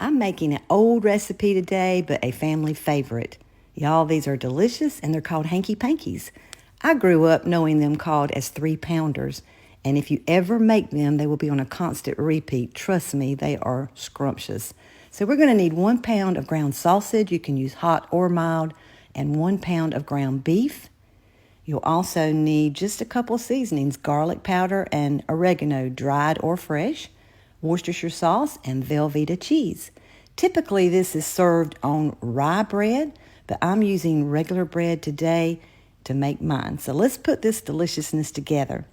I'm making an old recipe today, but a family favorite. Y'all, these are delicious and they're called Hanky Pankies. I grew up knowing them called as 3-pounders, and if you ever make them, they will be on a constant repeat. Trust me, they are scrumptious. So we're going to need 1 pound of ground sausage. You can use hot or mild, and 1 pound of ground beef. You'll also need just a couple seasonings, garlic powder and oregano, dried or fresh, Worcestershire sauce, and Velveeta cheese. Typically, this is served on rye bread, but I'm using regular bread today to make mine. So let's put this deliciousness together.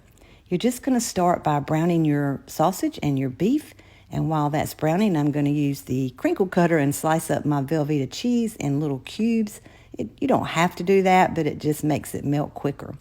You're just going to start by browning your sausage and your beef. And while that's browning, I'm going to use the crinkle cutter and slice up my Velveeta cheese in little cubes. You don't have to do that, but it just makes it melt quicker.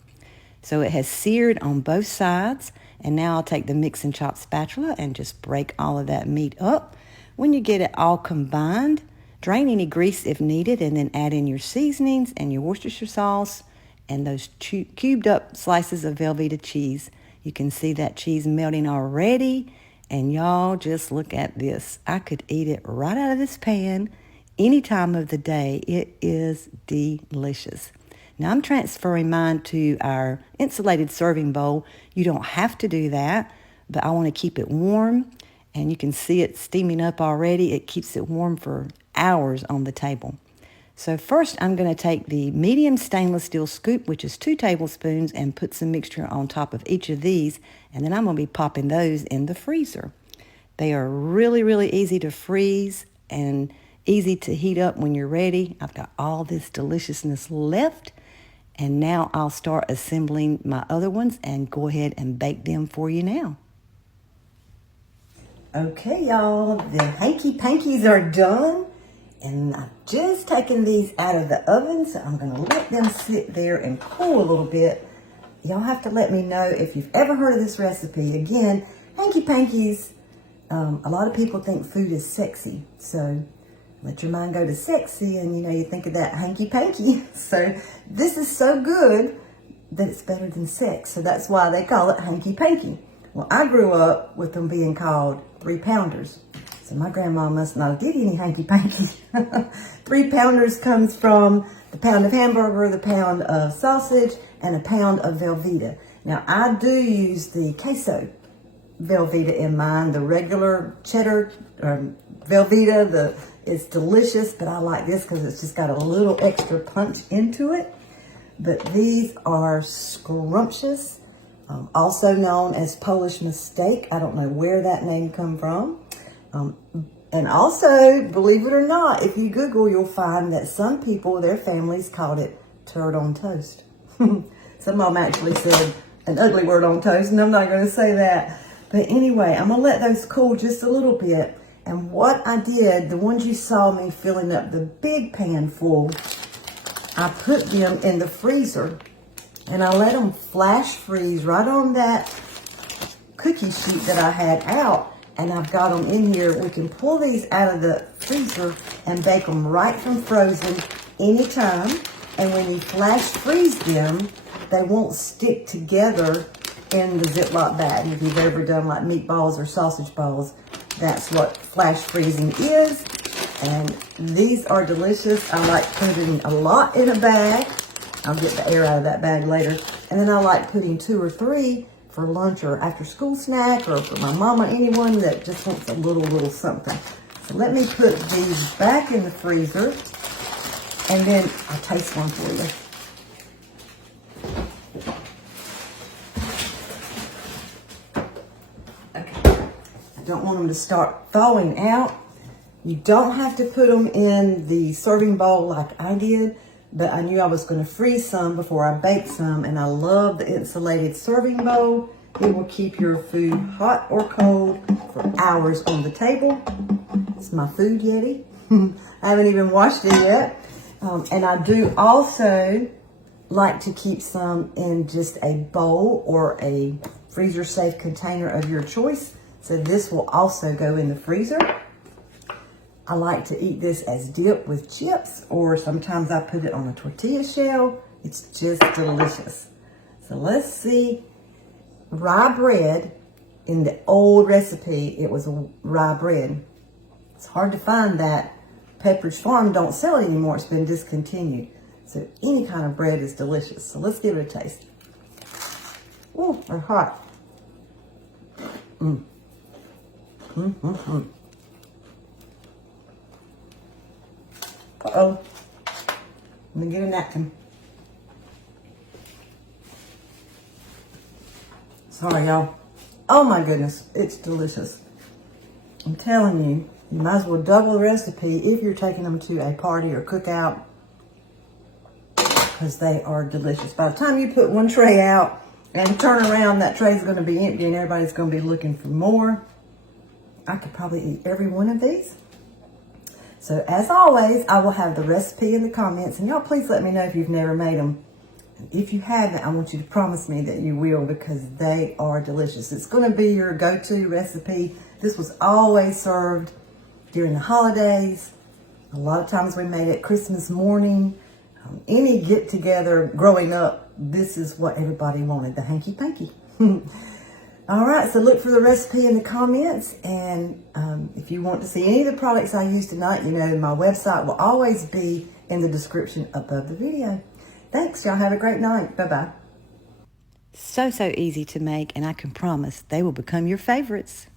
So it has seared on both sides. And now I'll take the mix and chop spatula and just break all of that meat up. When you get it all combined, drain any grease if needed, and then add in your seasonings and your Worcestershire sauce and those cubed up slices of Velveeta cheese. You can see that cheese melting already. And y'all, just look at this. I could eat it right out of this pan any time of the day. It is delicious. Now I'm transferring mine to our insulated serving bowl. You don't have to do that, but I want to keep it warm, and you can see it steaming up already. It keeps it warm for hours on the table. So first I'm going to take the medium stainless steel scoop, which is 2 tablespoons, and put some mixture on top of each of these, and then I'm going to be popping those in the freezer. They are really, really easy to freeze and easy to heat up when you're ready. I've got all this deliciousness left. And now I'll start assembling my other ones and go ahead and bake them for you now. Okay, y'all, the Hanky Pankies are done. And I've just taken these out of the oven, so I'm going to let them sit there and cool a little bit. Y'all have to let me know if you've ever heard of this recipe. Again, Hanky Pankies, a lot of people think food is sexy, so let your mind go to sexy, and you think of that hanky panky. So this is so good that it's better than sex. So that's why they call it hanky panky. Well, I grew up with them being called 3-pounders. So my grandma must not get any hanky panky. 3-pounders comes from the pound of hamburger, the pound of sausage, and a pound of Velveeta. Now I do use the queso Velveeta in mine, the regular cheddar Velveeta, it's delicious, but I like this because it's just got a little extra punch into it. But these are scrumptious, also known as Polish mistake. I don't know where that name come from. And also, believe it or not, if you Google, you'll find that some people, their families called it turd on toast. Some of them actually said an ugly word on toast, and I'm not going to say that. But anyway, I'm going to let those cool just a little bit. And what I did, the ones you saw me filling up the big pan full, I put them in the freezer and I let them flash freeze right on that cookie sheet that I had out. And I've got them in here. We can pull these out of the freezer and bake them right from frozen anytime. And when you flash freeze them, they won't stick together in the Ziploc bag. If you've ever done like meatballs or sausage balls, that's what flash freezing is. And these are delicious. I like putting a lot in a bag. I'll get the air out of that bag later. And then I like putting 2 or 3 for lunch or after school snack, or for my mom or anyone that just wants a little something. So let me put these back in the freezer, and then I'll taste one for you. I don't want them to start thawing out. You don't have to put them in the serving bowl like I did, but I knew I was going to freeze some before I bake some, and I love the insulated serving bowl. It will keep your food hot or cold for hours on the table. It's my food Yeti. I haven't even washed it yet. And I do also like to keep some in just a bowl or a freezer safe container of your choice. So this will also go in the freezer. I like to eat this as dip with chips, or sometimes I put it on a tortilla shell. It's just delicious. So let's see. Rye bread, in the old recipe, it was rye bread. It's hard to find that. Pepperidge Farm don't sell it anymore. It's been discontinued. So any kind of bread is delicious. So let's give it a taste. Ooh, they're hot. Uh-oh. Let me get a napkin. Sorry, y'all. Oh my goodness, it's delicious. I'm telling you, you might as well double the recipe if you're taking them to a party or cookout, because they are delicious. By the time you put one tray out and turn around, that tray is going to be empty and everybody's going to be looking for more. I could probably eat every one of these. So as always, I will have the recipe in the comments, and y'all please let me know if you've never made them. If you haven't, I want you to promise me that you will, because they are delicious. It's going to be your go-to recipe. This was always served during the holidays. A lot of times we made it Christmas morning. Any get-together growing up, this is what everybody wanted, the hanky panky. All right, so look for the recipe in the comments. And if you want to see any of the products I used tonight, you know, my website will always be in the description above the video. Thanks, y'all. Have a great night. Bye-bye. So easy to make, and I can promise they will become your favorites.